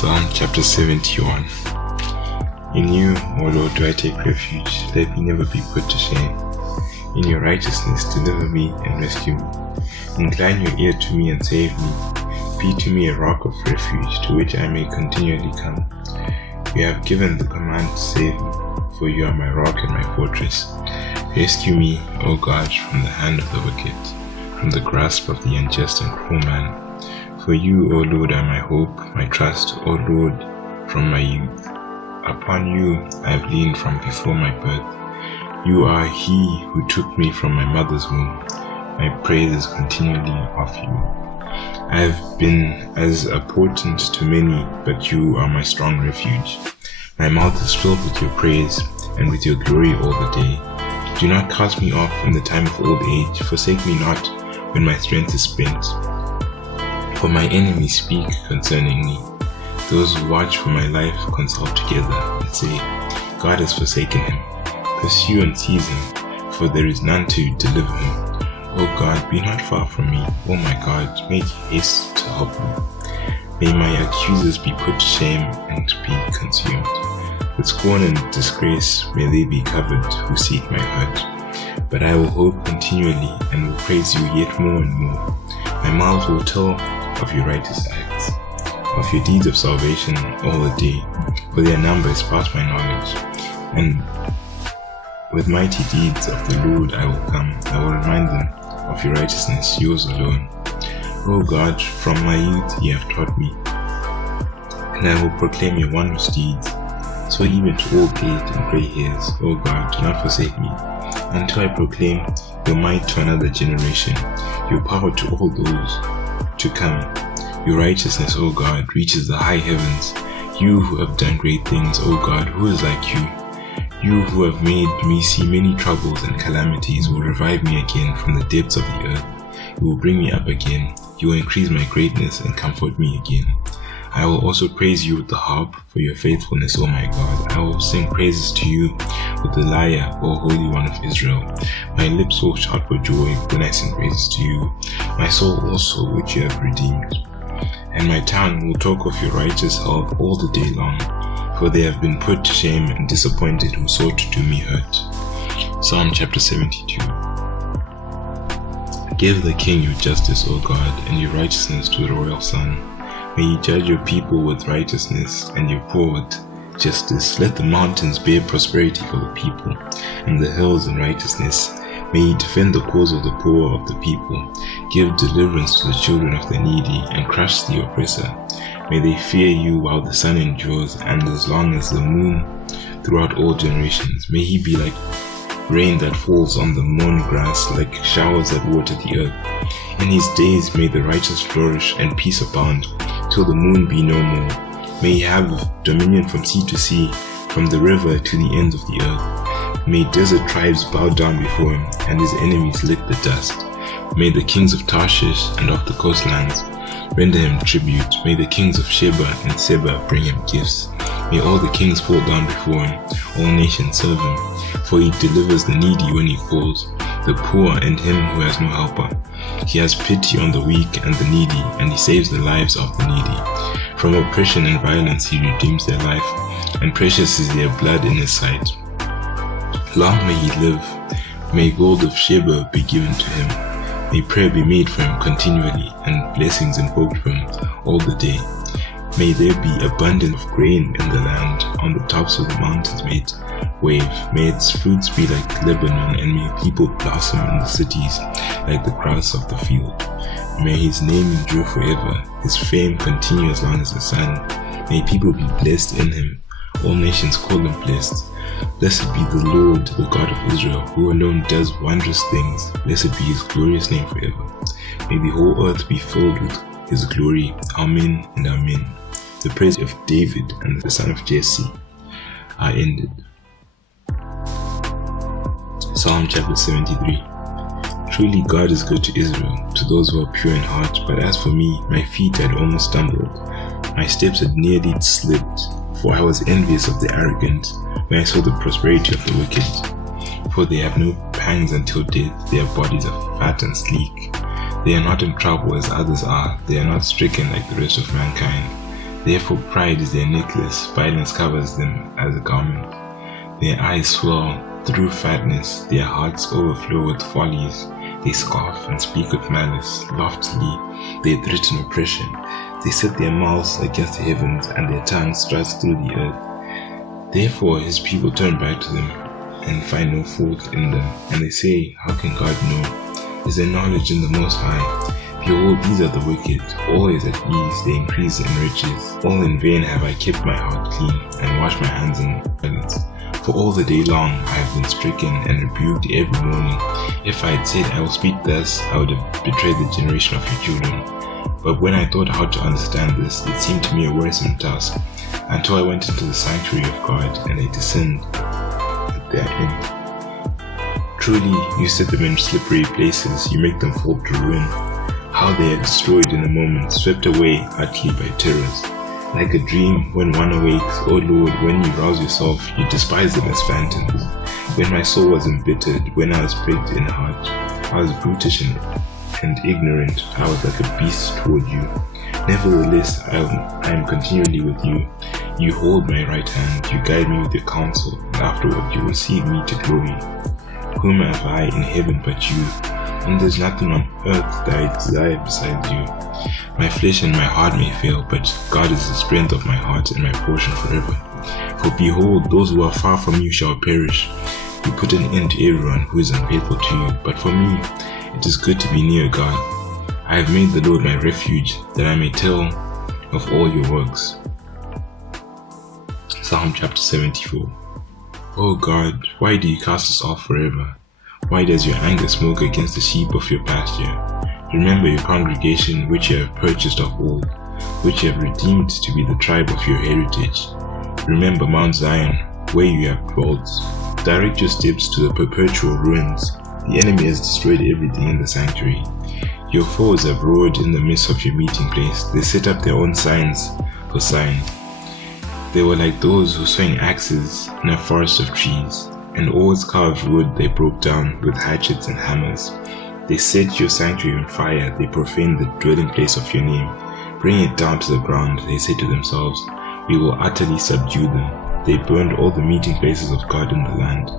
Psalm chapter 71. In you, O Lord, do I take refuge. Let me never be put to shame. In your righteousness deliver me and rescue me. Incline your ear to me and save me. Be to me a rock of refuge, to which I may continually come. You have given the command to save me, for you are my rock and my fortress. Rescue me, O God, from the hand of the wicked, from the grasp of the unjust and cruel man. For you, O Lord, are my hope, my trust, O Lord, from my youth. Upon you I have leaned from before my birth. You are he who took me from my mother's womb. My praise is continually of you. I have been as a portent to many, but you are my strong refuge. My mouth is filled with your praise and with your glory all the day. Do not cast me off in the time of old age. Forsake me not when my strength is spent. For my enemies speak concerning me. Those who watch for my life consult together and say, God has forsaken him. Pursue and seize him, for there is none to deliver him. O God, be not far from me. O my God, make haste to help me. May my accusers be put to shame and be consumed. With scorn and disgrace may they be covered who seek my hurt. But I will hope continually and will praise you yet more and more. My mouth will tell of your righteous acts, of your deeds of salvation all the day, for their number is past my knowledge. And with mighty deeds of the Lord I will come. I will remind them of your righteousness, yours alone. O God, from my youth ye have taught me, and I will proclaim your wondrous deeds. So even to old age and grey hairs, O God, do not forsake me, until I proclaim your might to another generation, your power to all those to come. Your righteousness, O God, reaches the high heavens. You who have done great things, O God, who is like you? You who have made me see many troubles and calamities will revive me again from the depths of the earth. You will bring me up again. You will increase my greatness and comfort me again. I will also praise you with the harp for your faithfulness, O my God. I will sing praises to you with the lyre, O Holy One of Israel. My lips will shout for joy when I sing praises to you, my soul also which you have redeemed. And my tongue will talk of your righteous help all the day long, for they have been put to shame and disappointed who sought to do me hurt. Psalm chapter 72. Give the king your justice, O God, and your righteousness to the royal son. May you judge your people with righteousness and your poor with justice. Let the mountains bear prosperity for the people, and the hills in righteousness. May you defend the cause of the poor of the people. Give deliverance to the children of the needy, and crush the oppressor. May they fear you while the sun endures, and as long as the moon throughout all generations. May he be like rain that falls on the mown grass, like showers that water the earth. In his days may the righteous flourish and peace abound, till the moon be no more. May he have dominion from sea to sea, from the river to the end of the earth. May desert tribes bow down before him, and his enemies lick the dust. May the kings of Tarshish and of the coastlands render him tribute. May the kings of Sheba and Seba bring him gifts. May all the kings fall down before him, all nations serve him. For he delivers the needy when he calls, the poor and him who has no helper. He has pity on the weak and the needy, and he saves the lives of the needy. From oppression and violence he redeems their life, and precious is their blood in his sight. Long may he live. May gold of Sheba be given to him. May prayer be made for him continually, and blessings invoked for him all the day. May there be abundance of grain in the land. On the tops of the mountains may it wave. May its fruits be like Lebanon, and may people blossom in the cities like the grass of the field. May his name endure forever. His fame continue as long as the sun. May people be blessed in him. All nations call him blessed. Blessed be the Lord, the God of Israel, who alone does wondrous things. Blessed be his glorious name forever. May the whole earth be filled with his glory. Amen and amen. The praise of David and the son of Jesse are ended. Psalm chapter 73. Truly God is good to Israel, to those who are pure in heart. But as for me, my feet had almost stumbled. My steps had nearly slipped, for I was envious of the arrogant when I saw the prosperity of the wicked. For they have no pangs until death, their bodies are fat and sleek. They are not in trouble as others are, they are not stricken like the rest of mankind. Therefore pride is their necklace, violence covers them as a garment. Their eyes swell through fatness, their hearts overflow with follies. They scoff and speak with malice, loftily they threaten oppression. They set their mouths against the heavens, and their tongue struts through the earth. Therefore his people turn back to them, and find no fault in them. And they say, how can God know? Is there knowledge in the Most High? Behold, these are the wicked, always at ease, they increase in riches. All in vain have I kept my heart clean, and washed my hands in violence. For all the day long I have been stricken and rebuked every morning. If I had said, I will speak thus, I would have betrayed the generation of your children. But when I thought how to understand this, it seemed to me a wearisome task, until I went into the sanctuary of God, and I discerned therein. Truly, you set them in slippery places, you make them fall to ruin. How they are destroyed in a moment, swept away utterly by terrors. Like a dream when one awakes, O Lord, when you rouse yourself, you despise them as phantoms. When my soul was embittered, when I was pricked in heart, I was brutish and ignorant, I was like a beast toward you. Nevertheless, I am continually with you. You hold my right hand, you guide me with your counsel, and afterward you receive me to glory. Whom have I in heaven but you? And there's nothing on earth that I desire besides you. My flesh and my heart may fail, but God is the strength of my heart and my portion forever. For behold, those who are far from you shall perish. You put an end to everyone who is unfaithful to you. But for me, it is good to be near God. I have made the Lord my refuge, that I may tell of all your works. Psalm chapter 74. O God, why do you cast us off forever? Why does your anger smoke against the sheep of your pasture? Remember your congregation which you have purchased of old, which you have redeemed to be the tribe of your heritage. Remember Mount Zion, where you have dwelt. Direct your steps to the perpetual ruins. The enemy has destroyed everything in the sanctuary. Your foes have roared in the midst of your meeting place. They set up their own signs for sign. They were like those who swing axes in a forest of trees, and all its carved wood they broke down with hatchets and hammers. They set your sanctuary on fire, they profaned the dwelling place of your name. Bring it down to the ground, they say to themselves, we will utterly subdue them. They burned all the meeting places of God in the land.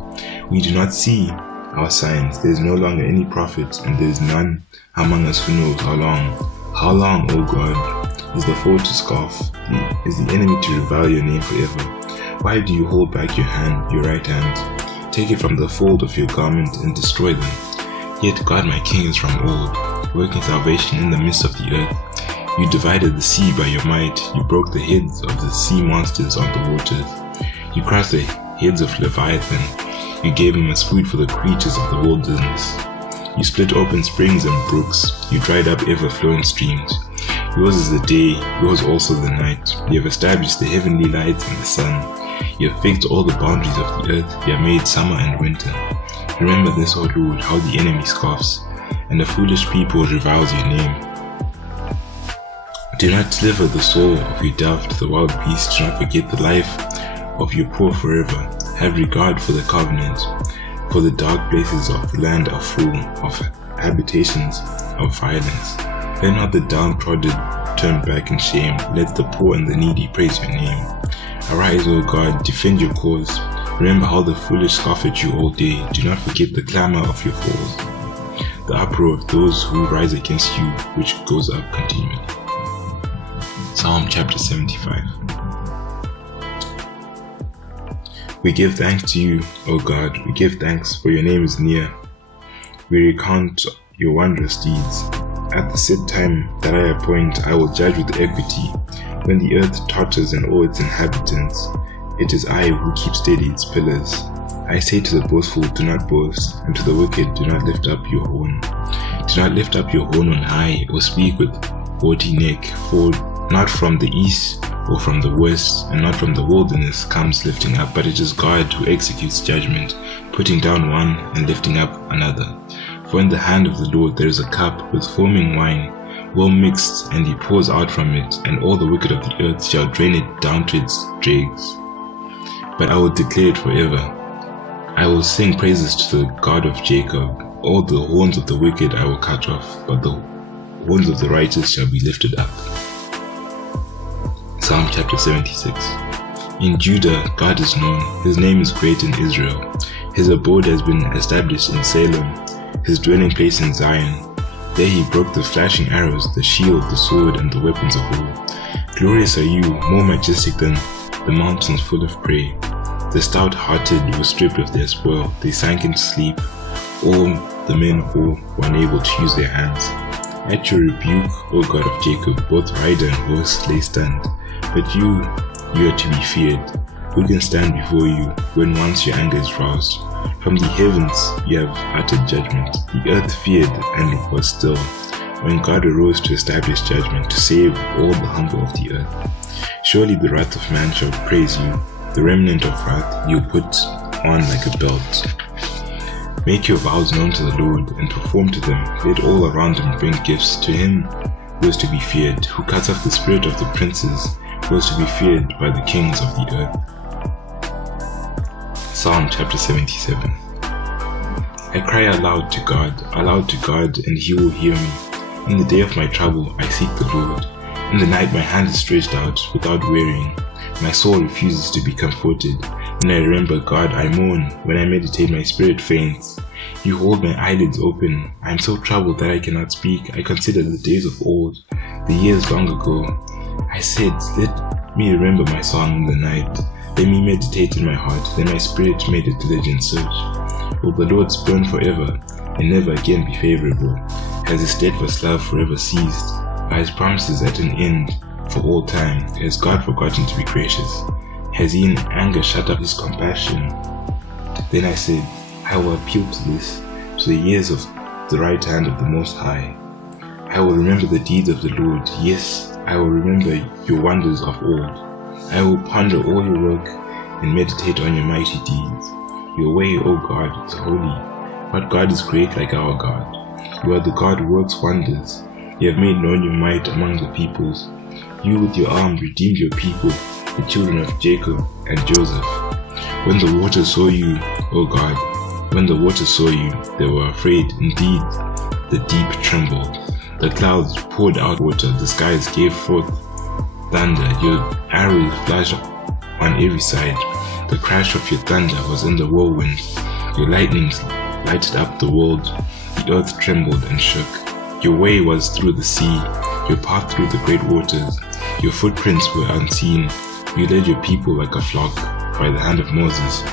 We do not see our signs, there is no longer any prophet, and there is none among us who knows how long. How long, O God, is the foe to scoff, is the enemy to revile your name forever? Why do you hold back your hand, your right hand? Take it from the fold of your garment and destroy them. Yet God my King is from old, working salvation in the midst of the earth. You divided the sea by your might, you broke the heads of the sea monsters on the waters. You crushed the heads of Leviathan, you gave him as food for the creatures of the wilderness. You split open springs and brooks, you dried up ever-flowing streams. Yours is the day, yours also the night. You have established the heavenly lights and the sun. You have fixed all the boundaries of the earth, you have made summer and winter. Remember this, O Lord, how the enemy scoffs, and the foolish people reviles your name. Do not deliver the soul of your dove to the wild beast, do not forget the life of your poor forever. Have regard for the covenant, for the dark places of the land are full of habitations of violence. Let not the downtrodden turn back in shame, let the poor and the needy praise your name. Arise, O God, defend your cause. Remember how the foolish scoff at you all day. Do not forget the clamor of your foes, the uproar of those who rise against you, which goes up continually. Psalm chapter 75. We give thanks to you, O God, we give thanks, for your name is near. We recount your wondrous deeds. At the set time that I appoint, I will judge with equity. When the earth totters and all its inhabitants, it is I who keep steady its pillars. I say to the boastful, do not boast, and to the wicked, do not lift up your horn. Do not lift up your horn on high, or speak with haughty neck, for not from the east or from the west, and not from the wilderness comes lifting up, but it is God who executes judgment, putting down one and lifting up another. For in the hand of the Lord there is a cup with foaming wine, well mixed, and he pours out from it, and all the wicked of the earth shall drain it down to its dregs. But I will declare it forever. I will sing praises to the God of Jacob. All the horns of the wicked I will cut off, but the horns of the righteous shall be lifted up. Psalm chapter 76. In Judah, God is known. His name is great in Israel. His abode has been established in Salem, his dwelling place in Zion. There he broke the flashing arrows, the shield, the sword, and the weapons of war. Glorious are you, more majestic than the mountains full of prey. The stout-hearted were stripped of their spoil. They sank into sleep. All the men of war were unable to use their hands. At your rebuke, O God of Jacob, both rider and horse lay stand. But you are to be feared. Who can stand before you when once your anger is roused? From the heavens you have uttered judgment. The earth feared and was still, when God arose to establish judgment, to save all the humble of the earth. Surely the wrath of man shall praise you. The remnant of wrath you put on like a belt. Make your vows known to the Lord, and perform to them. Let all around him bring gifts to him who is to be feared, who cuts off the spirit of the princes, who is to be feared by the kings of the earth. Psalm chapter 77. I cry aloud to God, and he will hear me. In the day of my trouble, I seek the Lord. In the night, my hand is stretched out without wearying. My soul refuses to be comforted. When I remember God, I mourn. When I meditate, my spirit faints. You hold my eyelids open. I am so troubled that I cannot speak. I consider the days of old, the years long ago. I said, let me remember my song in the night. Let me meditate in my heart. Then my spirit made a diligent search. Will the Lord spurn forever, and never again be favorable? Has his steadfast love forever ceased? Are his promises at an end for all time? Has God forgotten to be gracious? Has he in anger shut up his compassion? Then I said, I will appeal to the years of the right hand of the Most High. I will remember the deeds of the Lord. Yes, I will remember your wonders of old. I will ponder all your work and meditate on your mighty deeds. Your way, O God, is holy. But God is great like our God. You are the God who works wonders. You have made known your might among the peoples. You with your arm redeemed your people, the children of Jacob and Joseph. When the waters saw you, O God, when the waters saw you, they were afraid. Indeed, the deep trembled. The clouds poured out water, the skies gave forth thunder. Your arrows flashed on every side. The crash of your thunder was in the whirlwind. Your lightnings lighted up the world. The earth trembled and shook. Your way was through the sea, your path through the great waters. Your footprints were unseen. You led your people like a flock by the hand of Moses.